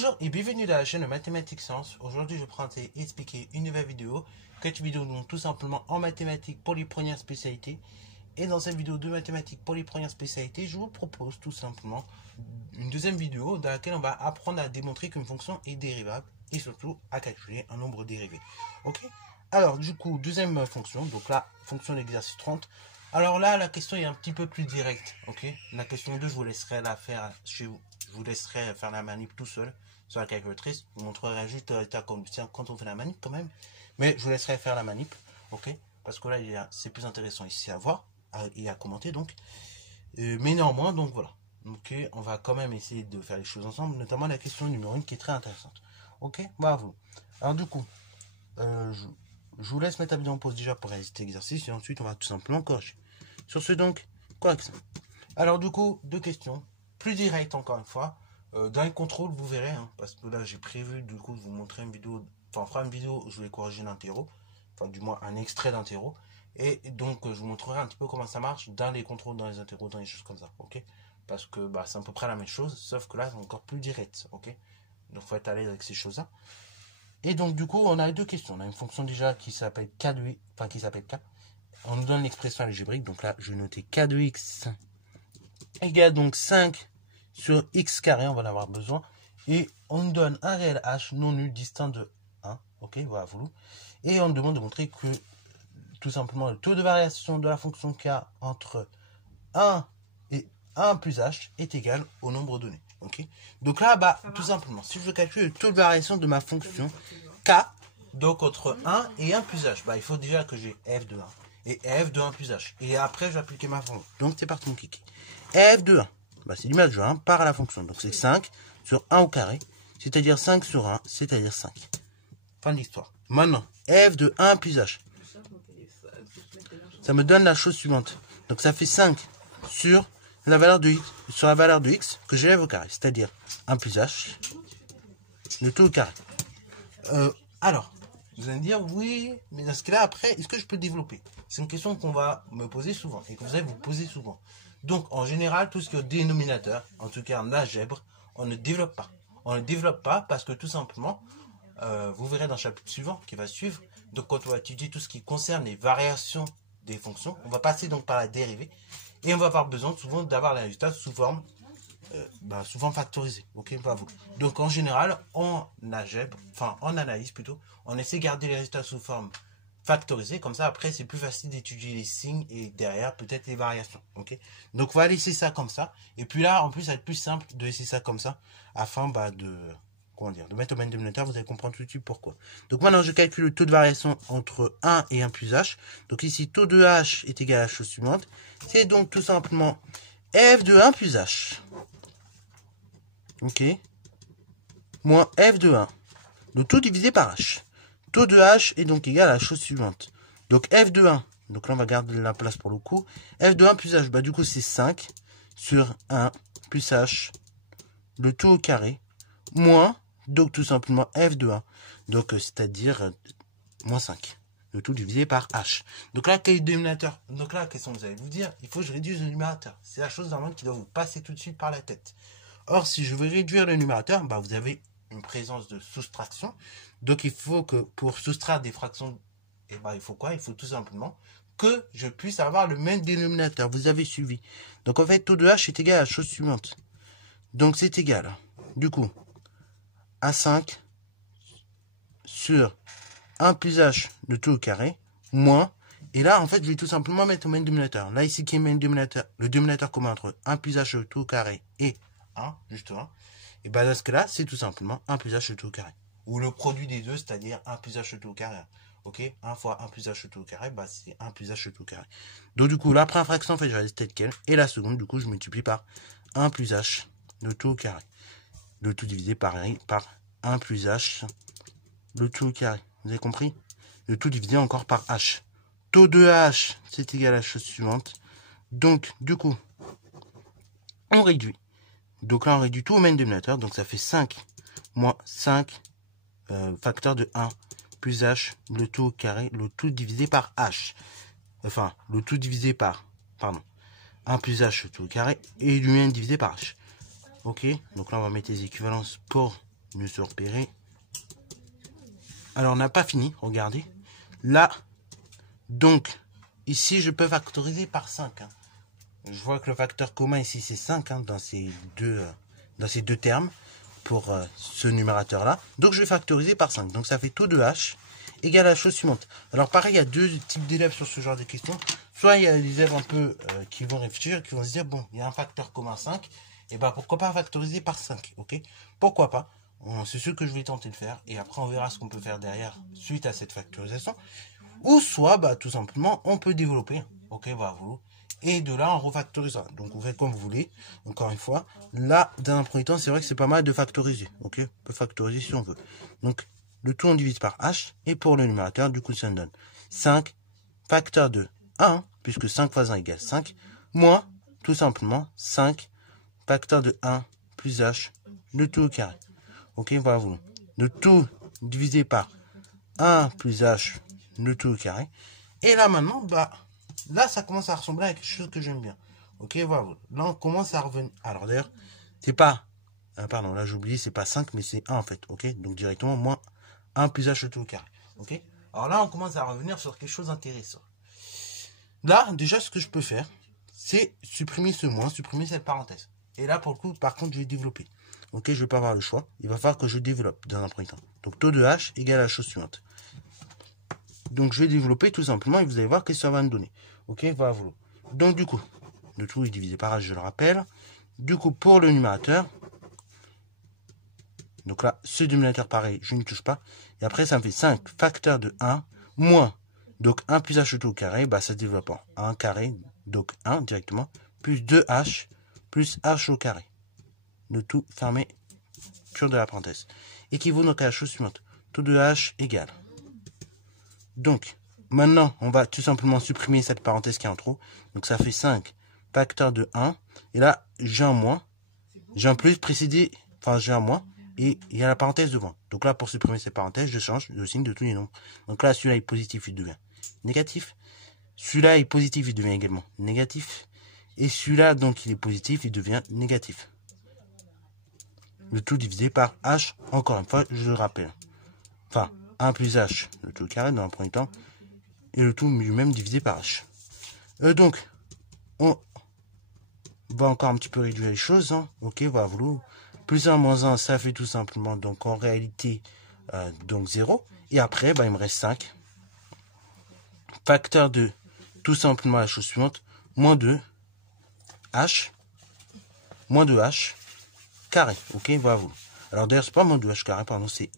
Bonjour et bienvenue dans la chaîne de Mathématiques Sciences. Aujourd'hui, je prends à expliquer une nouvelle vidéo. Cette vidéo, donc, tout simplement en mathématiques pour les premières spécialités. Et dans cette vidéo de mathématiques pour les premières spécialités, je vous propose tout simplement une deuxième vidéo dans laquelle on va apprendre à démontrer qu'une fonction est dérivable et surtout à calculer un nombre dérivé. Ok? Alors, du coup, deuxième fonction, donc la fonction de l'exercice 30. Alors là, la question est un petit peu plus directe. Ok? La question 2, je vous laisserai la faire chez vous. Je vous laisserai faire la manip tout seul sur la calculatrice. Je vous montrerai juste le résultat qu'on obtient quand on fait la manip quand même. Mais je vous laisserai faire la manip. Ok? Parce que là, c'est plus intéressant ici à voir et à commenter donc. Mais néanmoins, donc voilà. Ok? On va quand même essayer de faire les choses ensemble. Notamment la question numéro 1 qui est très intéressante. Ok? Bravo. Alors du coup, je vous laisse mettre la vidéo en pause déjà pour réaliser cet exercice. Et ensuite, on va tout simplement corriger. Sur ce donc, correction. Alors du coup, deux questions. Plus direct encore une fois, dans les contrôles vous verrez, hein, parce que là j'ai prévu du coup de vous montrer une vidéo, enfin fera une vidéo où je vais corriger l'interro, enfin du moins un extrait d'interro, et donc je vous montrerai un petit peu comment ça marche dans les contrôles, dans les interros, dans les choses comme ça, ok? Parce que bah, c'est à peu près la même chose, sauf que là c'est encore plus direct, ok? Donc il faut être à l'aise avec ces choses-là. Et donc du coup on a deux questions, on a une fonction déjà qui s'appelle k de x, enfin qui s'appelle k, on nous donne l'expression algébrique, donc là je vais noter k de x égale donc 5 sur x carré, on va en avoir besoin. Et on nous donne un réel h non nul distinct de 1. Ok, voilà, voulu. Et on nous demande de montrer que tout simplement le taux de variation de la fonction k entre 1 et 1 plus h est égal au nombre donné. Ok, donc là, bah, tout simplement, si je veux calculer le taux de variation de ma fonction k, donc entre 1 et 1 plus h, bah, il faut déjà que j'ai f de 1 et f de 1 plus h. Et après, je vais appliquer ma formule. Donc, c'est parti mon kiki. F de 1, bah, c'est l'image de 1 par la fonction. Donc, c'est 5 sur 1 au carré, c'est-à-dire 5 sur 1, c'est-à-dire 5. Fin de l'histoire. Maintenant, f de 1 plus h. Ça me donne la chose suivante. Donc, ça fait 5 sur la valeur de x, que j'élève au carré, c'est-à-dire 1 plus h, le tout au carré. Alors, vous allez me dire, oui, mais dans ce cas-là, après, est-ce que je peux développer? C'est une question qu'on va me poser souvent et que vous allez vous poser souvent. Donc, en général, tout ce qui est au dénominateur, en tout cas en algèbre, on ne développe pas. On ne développe pas parce que tout simplement, vous verrez dans le chapitre suivant qui va suivre, donc quand on va étudier tout ce qui concerne les variations des fonctions, on va passer donc par la dérivée et on va avoir besoin souvent d'avoir les résultats sous forme souvent factorisé, ok, pas vous. Donc en général, en algèbre, enfin en analyse plutôt, on essaie de garder les résultats sous forme factorisée, comme ça après c'est plus facile d'étudier les signes et derrière peut-être les variations, ok. Donc on va laisser ça comme ça, et puis là en plus ça va être plus simple de laisser ça comme ça, afin de mettre au même dénominateur, vous allez comprendre tout de suite pourquoi. Donc maintenant je calcule le taux de variation entre 1 et 1 plus h, donc ici taux de h est égal à la chose suivante, c'est donc tout simplement f de 1 plus h. Ok, moins f de 1, le tout divisé par h. Taux de h est donc égal à la chose suivante. Donc f de 1, donc là on va garder la place pour le coup. F de 1 plus h, bah du coup c'est 5 sur 1 plus h, le tout au carré, moins, donc tout simplement f de 1, donc c'est-à-dire moins 5. Le tout divisé par h. Donc là, quel est le dénominateur? Donc là, la question que vous allez vous dire, il faut que je réduise le numérateur. C'est la chose normalement qui doit vous passer tout de suite par la tête. Or, si je veux réduire le numérateur, bah, vous avez une présence de soustraction. Donc, il faut que pour soustraire des fractions, il faut quoi? Il faut tout simplement que je puisse avoir le même dénominateur. Vous avez suivi. Donc, en fait, taux de h est égal à la chose suivante. Donc, c'est égal, du coup, à 5 sur 1 plus h, le tout au carré, moins, et là, en fait, je vais tout simplement mettre au même dénominateur. Là, ici, qui est le dénominateur commun entre 1 plus h, le tout au carré, et 1, juste 1, et bien dans ce cas-là, c'est tout simplement 1 plus h tout au carré. Ou le produit des deux, c'est-à-dire 1 plus h tout au carré. Ok, 1 fois 1 plus h tout au carré, bah c'est 1 plus h tout au carré. Donc du coup, la première fraction, en fait, je reste telle quelle. Et la seconde, du coup, je multiplie par 1 plus h le tout au carré. Le tout divisé par 1 plus h le tout au carré. Vous avez compris? Le tout divisé encore par h. Taux de h, c'est égal à la chose suivante. Donc, du coup, on réduit. Donc là, on réduit tout au même dénominateur. Donc ça fait 5 moins 5 facteur de 1 plus h, le tout au carré, le tout divisé par h. Enfin, le tout divisé par, 1 plus h, le tout au carré, et lui-même divisé par h. Ok, donc là, on va mettre les équivalences pour mieux se repérer. Alors, on n'a pas fini, regardez. Là, donc, ici, je peux factoriser par 5. Hein. Je vois que le facteur commun ici, c'est 5 hein, dans ces deux termes pour ce numérateur-là. Donc, je vais factoriser par 5. Donc, ça fait tout de h égale à la chose suivante. Alors, pareil, il y a deux types d'élèves sur ce genre de questions. Soit il y a des élèves un peu qui vont réfléchir, qui vont se dire, bon, il y a un facteur commun 5, et ben pourquoi pas factoriser par 5, ok? Pourquoi pas? C'est ce que je vais tenter de faire, et après on verra ce qu'on peut faire derrière suite à cette factorisation. Ou soit, bah, tout simplement, on peut développer, ok, bah, vous. Et de là, on refactorisera. Donc, vous faites comme vous voulez. Encore une fois, là, dans un premier temps, c'est vrai que c'est pas mal de factoriser. Ok, on peut factoriser si on veut. Donc, le tout, on divise par h. Et pour le numérateur, du coup, ça nous donne 5 facteur de 1, puisque 5 fois 1 égale 5, moins, tout simplement, 5 facteur de 1 plus h, le tout au carré. Ok, voilà, vous. Le tout divisé par 1 plus h, le tout au carré. Et là, maintenant, bah, là, ça commence à ressembler à quelque chose que j'aime bien. Ok, voilà. Là, on commence à revenir. Alors, d'ailleurs, c'est pas... pardon, là, j'ai oublié, c'est pas 5, mais c'est 1, en fait. Ok, donc directement, moins 1 plus h tout au carré. Ok. Alors là, on commence à revenir sur quelque chose d'intéressant. Là, déjà, ce que je peux faire, c'est supprimer ce moins, supprimer cette parenthèse. Et là, pour le coup, par contre, je vais développer. Ok, je vais pas avoir le choix. Il va falloir que je développe dans un premier temps. Donc, taux de h égale à la chose suivante. Donc, je vais développer tout simplement et vous allez voir ce que ça va me donner. Ok, voilà. Donc, du coup, le tout est divisé par h, je le rappelle. Du coup, pour le numérateur, donc là, ce dénominateur pareil, je ne touche pas. Et après, ça me fait 5 facteur de 1 moins, donc 1 plus h tout au carré, bah, ça se développe en 1 carré, donc 1 directement, plus 2h plus h au carré. Le tout fermé sur de la parenthèse. Équivaut donc à la chose suivante. Tout de h égale. Donc, maintenant, on va tout simplement supprimer cette parenthèse qui est en trop. Donc, ça fait 5 facteur de 1. Et là, j'ai un moins. J'ai un plus précédé, enfin, j'ai un moins. Et il y a la parenthèse devant. Donc là, pour supprimer cette parenthèse, je change le signe de tous les nombres. Donc là, celui-là est positif, il devient négatif. Celui-là est positif, il devient également négatif. Et celui-là, donc, il est positif, il devient négatif. Le tout divisé par h, encore une fois, je le rappelle. Enfin, 1 plus h, le tout carré dans un premier temps. Et le tout lui-même divisé par h. Donc, on va encore un petit peu réduire les choses. Hein. Ok, voilà, plus 1 moins 1, ça fait tout simplement, donc en réalité, donc 0. Et après, bah, il me reste 5. Facteur de, tout simplement la chose suivante, moins 2, h, moins 2h, carré. Ok, voilà. Alors d'ailleurs, c'est pas moins 2h carré, pardon, c'est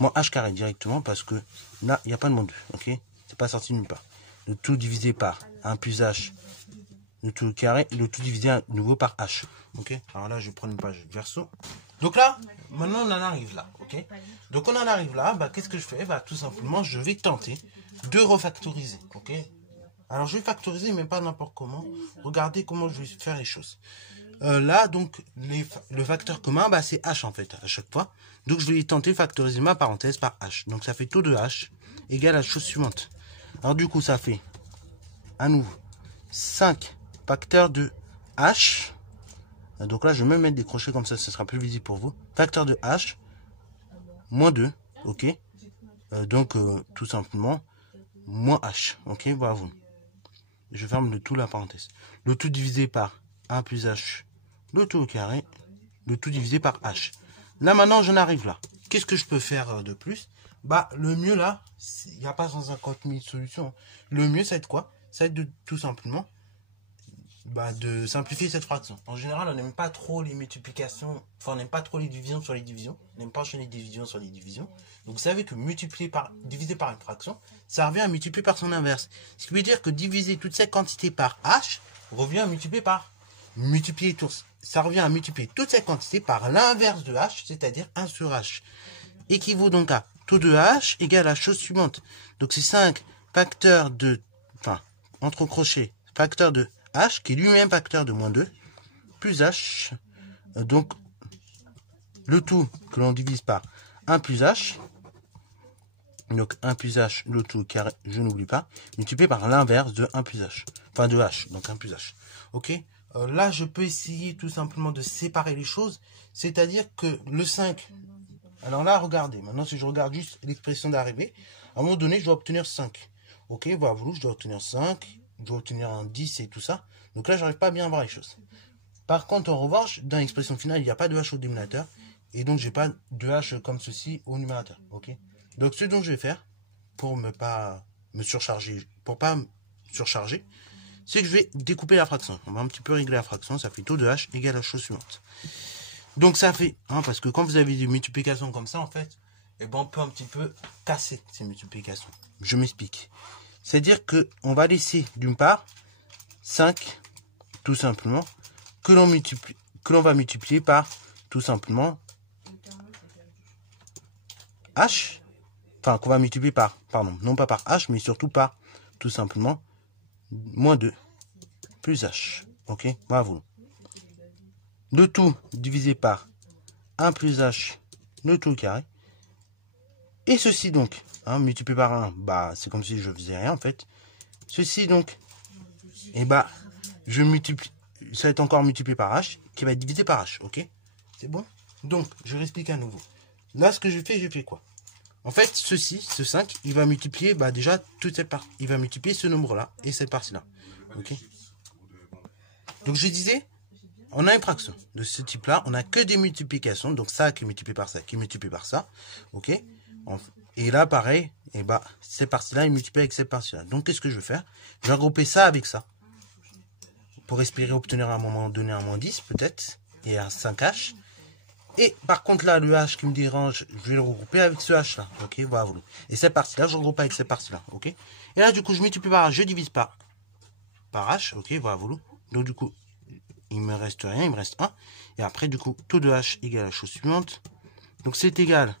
moins h carré directement, parce que là, il n'y a pas de moins 2. Ok, c'est pas sorti nulle part. Le tout divisé par 1 plus h, le tout carré, et le tout divisé à nouveau par h. Ok, alors là, je vais prendre une page verso. Donc là, maintenant, on en arrive là. Ok, donc on en arrive là, bah, qu'est-ce que je fais? Bah, tout simplement, je vais tenter de refactoriser. Ok, alors je vais factoriser, mais pas n'importe comment. Regardez comment je vais faire les choses. Là, donc, le facteur commun, bah, c'est h en fait, à chaque fois. Donc, je vais tenter de factoriser ma parenthèse par h. Donc, ça fait taux de h égale à la chose suivante. Alors, du coup, ça fait, à nouveau, 5 facteur de h. Donc là, je vais même mettre des crochets comme ça, ce sera plus visible pour vous. Facteur de h, moins 2, ok. Donc, tout simplement, moins h, ok, voilà. Je ferme le tout la parenthèse. Le tout divisé par 1 plus h, le tout au carré, le tout divisé par h. Là, maintenant, j'en arrive là. Qu'est-ce que je peux faire de plus? Bah, le mieux là, il n'y a pas 150 000 solutions. Le mieux, ça va être quoi? Ça va être de tout simplement de simplifier cette fraction. En général, on n'aime pas trop les multiplications, enfin, on n'aime pas trop les divisions sur les divisions. On n'aime pas enchaîner les divisions sur les divisions. Donc, vous savez que diviser par une fraction, ça revient à multiplier par son inverse. Ce qui veut dire que diviser toute cette quantité par h revient à multiplier tous. Ça revient à multiplier toute cette quantité par l'inverse de h, c'est-à-dire 1 sur h. Équivaut donc à taux de h égale à la chose suivante. Donc, c'est 5 facteur de, enfin, entre crochets, facteur de h, qui est lui-même facteur de moins 2, plus h, donc le tout que l'on divise par 1 plus h, donc 1 plus h, le tout carré, je n'oublie pas, multiplié par l'inverse de 1 plus h, enfin de h, donc 1 plus h. Ok, là je peux essayer tout simplement de séparer les choses, c'est-à-dire que le 5, Alors là, regardez. Maintenant, si je regarde juste l'expression d'arrivée, à un moment donné, je dois obtenir 5. Ok, voilà, je dois obtenir 5. Je dois obtenir un 10 et tout ça. Donc là, j'arrive pas à bien voir les choses. Par contre, en revanche, dans l'expression finale, il n'y a pas de H au dénominateur. Et donc, j'ai pas de H comme ceci au numérateur. Ok. Donc, ce dont je vais faire, pour ne pas me surcharger, pour pas me surcharger, c'est que je vais découper la fraction. On va un petit peu régler la fraction. Ça fait taux de H égale la chose suivante. Donc, ça fait, parce que quand vous avez des multiplications comme ça, en fait, eh ben, on peut un petit peu casser ces multiplications. Je m'explique. C'est-à-dire que on va laisser, d'une part, 5, tout simplement, que l'on va multiplier par, tout simplement, H, enfin, qu'on va multiplier par, pardon, non pas par H, mais surtout par, tout simplement, moins 2, plus H. Ok, bravo. Le tout divisé par 1 plus H, le tout au carré. Et ceci donc, multiplié par 1, bah, c'est comme si je faisais rien, en fait. Ceci donc, et bah, je multiplie, ça va être encore multiplié par H, qui va être divisé par H, ok? C'est bon? Donc, je réexplique à nouveau. Là, ce que je fais quoi? En fait, ceci, ce 5, il va multiplier, bah, déjà, toute cette partie. Il va multiplier ce nombre-là et cette partie-là. Ok? Donc, je disais, on a une fraction de ce type-là, on n'a que des multiplications, donc ça qui est multiplié par ça, qui est multiplié par ça, ok? Et là, pareil, et bah, cette partie-là est multipliée avec cette partie-là. Donc, qu'est-ce que je vais faire? Je vais regrouper ça avec ça, pour espérer obtenir à un moment donné un moins 10, peut-être, et un 5H. Et par contre, là, le H qui me dérange, je vais le regrouper avec ce H-là, ok? Voilà. Et cette partie-là, je regroupe avec cette partie-là, ok? Et là, du coup, je multiplie par H, je divise par H, ok? Voilà. Donc, du coup, il me reste rien, il me reste 1. Et après, du coup, taux de H égale la chose suivante. Donc, c'est égal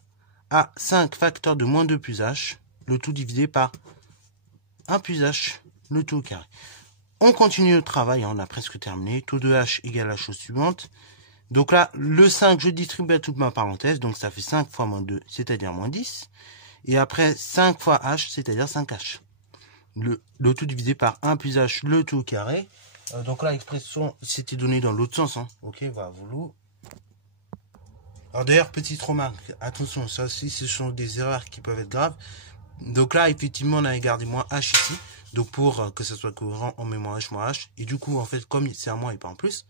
à 5 facteurs de moins 2 plus H, le tout divisé par 1 plus H, le tout au carré. On continue le travail, on a presque terminé. Taux de H égale la chose suivante. Donc là, le 5, je distribue à toute ma parenthèse, donc ça fait 5 fois moins 2, c'est-à-dire moins 10. Et après, 5 fois H, c'est-à-dire 5H. Le tout divisé par 1 plus H, le tout au carré. Donc là, l'expression, c'était donné dans l'autre sens. Ok, voilà. Alors d'ailleurs, petite remarque, attention, ça aussi, ce sont des erreurs qui peuvent être graves. Donc là, effectivement, on a gardé moins H ici. Donc pour que ça soit cohérent, on met moins H. Et du coup, en fait, comme c'est un moins et pas en plus,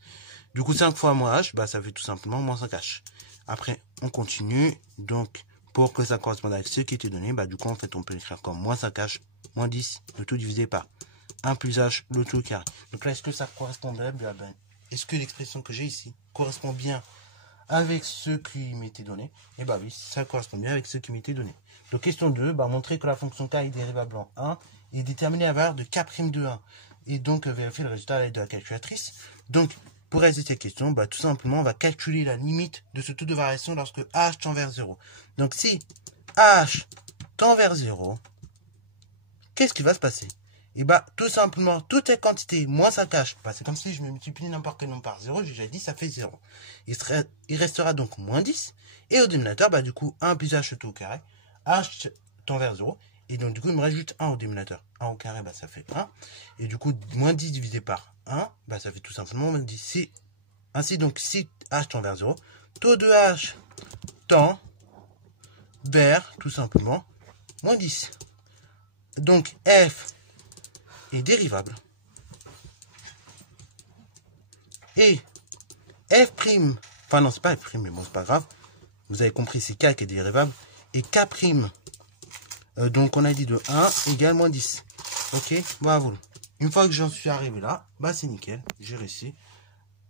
du coup, 5 fois moins H, bah, ça fait tout simplement moins 5H. Après, on continue. Donc, pour que ça corresponde avec ce qui était donné, bah, du coup, en fait, on peut l'écrire comme moins 5H, moins 10, le tout divisé par 1 plus H, le tout au carré. Donc là, est-ce que ça correspondrait bien? Est-ce que l'expression que j'ai ici correspond bien avec ce qui m'était donné? Eh bah oui, ça correspond bien avec ce qui m'était donné. Donc, question 2, bah, montrer que la fonction k est dérivable en 1 et déterminer la valeur de k' de 1. Et donc, vérifier le résultat à l'aide de la calculatrice. Donc, pour réaliser cette question, bah, tout simplement, on va calculer la limite de ce taux de variation lorsque h tend vers 0. Donc, si h tend vers 0, qu'est-ce qui va se passer? Et bah, tout simplement, toutes les quantités moins 5h, bah, c'est comme si je me multiplie n'importe quel nombre par 0, j'ai déjà dit, ça fait 0. Il restera donc moins 10. Et au dénominateur, bah, du coup, 1 plus h tout au carré. H tend vers 0. Et donc, du coup, il me reste juste 1 au dénominateur. 1 au carré, bah, ça fait 1. Et du coup, moins 10 divisé par 1, bah, ça fait tout simplement moins 10. Ainsi, donc, si h tend vers 0, taux de h tend vers, tout simplement, moins 10. Donc, f est dérivable. Et f', enfin non, c'est pas f', mais bon, c'est pas grave. Vous avez compris, c'est k qui est dérivable. Et k', donc on a dit de 1 égale moins 10. Ok, bravo. Une fois que j'en suis arrivé là, bah c'est nickel. J'ai réussi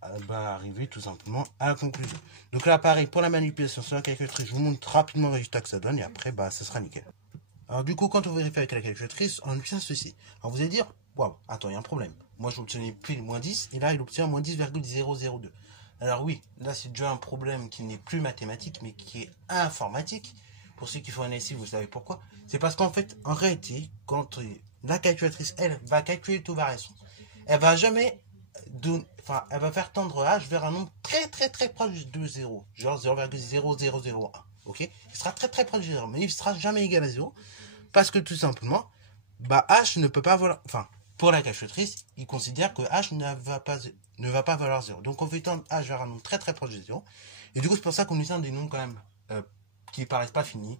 à arriver tout simplement à la conclusion. Donc là, pareil, pour la manipulation sur la calculatrice, je vous montre rapidement le résultat que ça donne. Et après, bah ça sera nickel. Alors du coup, quand on vérifie avec la calculatrice, on obtient ceci. Alors vous allez dire, waouh, attends, il y a un problème. Moi, je obtenais pile moins 10, et là, il obtient moins 10,002. Alors oui, là, c'est déjà un problème qui n'est plus mathématique, mais qui est informatique. Pour ceux qui font un essai, vous savez pourquoi. C'est parce qu'en fait, en réalité, quand la calculatrice, elle, va calculer le taux de variation, elle va jamais, elle va faire tendre h vers un nombre très très très proche de 0, genre 0,0001. Ok, il sera très très proche de 0, mais il ne sera jamais égal à 0, parce que tout simplement, bah h ne peut pas valoir, enfin, pour la calculatrice, il considère que h ne va pas valoir 0. Donc on fait tendre h vers un nombre très très proche de 0, et du coup c'est pour ça qu'on utilise des nombres quand même qui paraissent pas finis.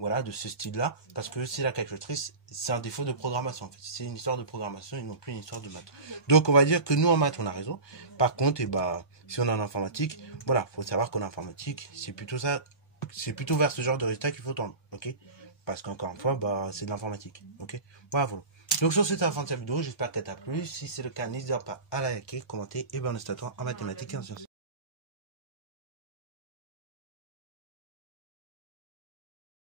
Voilà, de ce style-là, parce que c'est la calculatrice, c'est un défaut de programmation en fait. C'est une histoire de programmation et non plus une histoire de maths. Donc on va dire que nous en maths on a raison. Par contre, si on est en informatique, voilà, faut savoir qu'en informatique, c'est plutôt ça, c'est plutôt vers ce genre de résultat qu'il faut tendre, ok? Parce qu'encore une fois, c'est de l'informatique, ok? Voilà. Donc sur cette fin de cette vidéo, j'espère qu'elle t'a plu. Si c'est le cas, n'hésite pas à liker, commenter, et on se retrouve en mathématiques et en sciences.